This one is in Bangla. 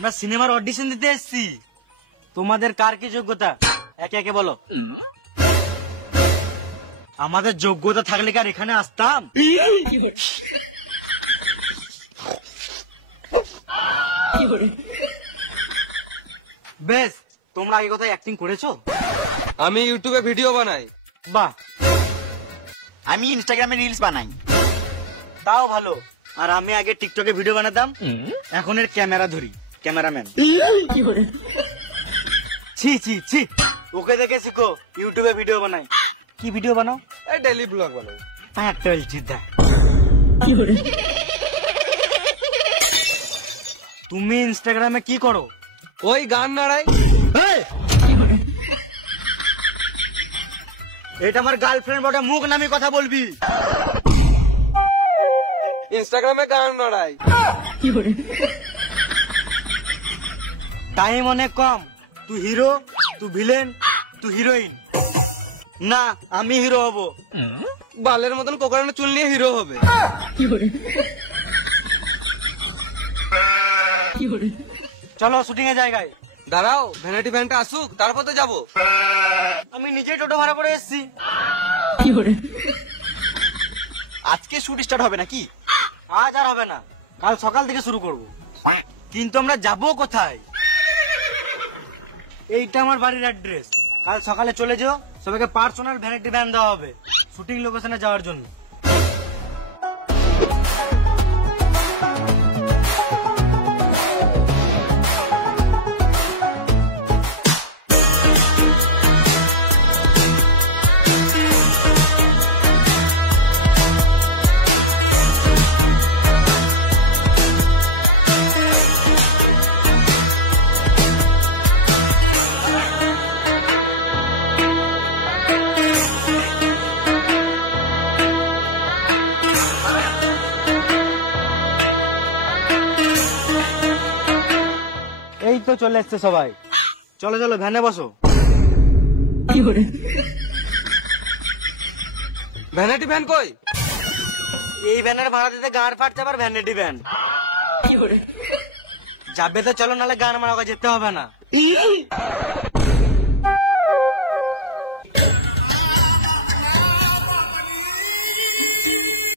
আমরা সিনেমার অডিশন দিতে এসেছি। তোমাদের কার কি যোগ্যতা একে একে বলো। আমাদের যোগ্যতা থাকলে কার এখানে আসতাম? বেশ, তোমরা আগে কোথায় অ্যাক্টিং করেছো? আমি ইউটিউবে ভিডিও বানাই। বাহ। আমি ইনস্টাগ্রামে রিলস বানাই। তাও ভালো। আর আমি আগে টিকটকে ভিডিও বানাতাম, এখন এর ক্যামেরা ধরি, ক্যামেরাম্যান। ছি ছি ছি, ওকে দেখে শিখো ইউটিউবে ভিডিও বানাই। কি ভিডিও বানাও? এই ডেইলি ব্লগ বানাই। হ্যাঁ চলছি। তুমি ইনস্টাগ্রামে কি করো? ওই গান নাড়াই। এটা আমার গার্লফ্রেন্ড বটে, মুখ নামি কথা বলবি। ইনস্টাগ্রামে গান নাড়াই। টাইম অনেক কম। তুই হিরো, তুই ভিলেন, তুই হিরোইন। না, আমি হিরো হব। বালের মতন কোকড়ানো চুল নিয়ে হিরো হবে। চলো শুটিং এর জায়গায়। দাঁড়াও, ভ্যানিটি ভ্যানটা আসুক, তারপর তো যাবো। আমি নিজেই টোটো ভাড়া করে এসেছি। আজকে শুট স্টার্ট হবে নাকি? আজ আর হবে না, কাল সকাল থেকে শুরু করব। কিন্তু আমরা যাবো কোথায়? এইটা আমার বাড়ির অ্যাড্রেস। কাল সকালে চলে যেও, সবাইকে পার্সোনাল ভ্যানিটি ভ্যান দেওয়া হবে শুটিং লোকেশনে যাওয়ার জন্য। এই তো চলে এসছে সবাই। চলো চলো ভ্যানে বসো। ভ্যানিটি ভ্যান কই? এই ভ্যানের ভাড়া দিতে গাড় ফাটছে, আবার ভ্যানিটি ভ্যান যাবে তো চলো, নাহলে গান মারা যেতে হবে না।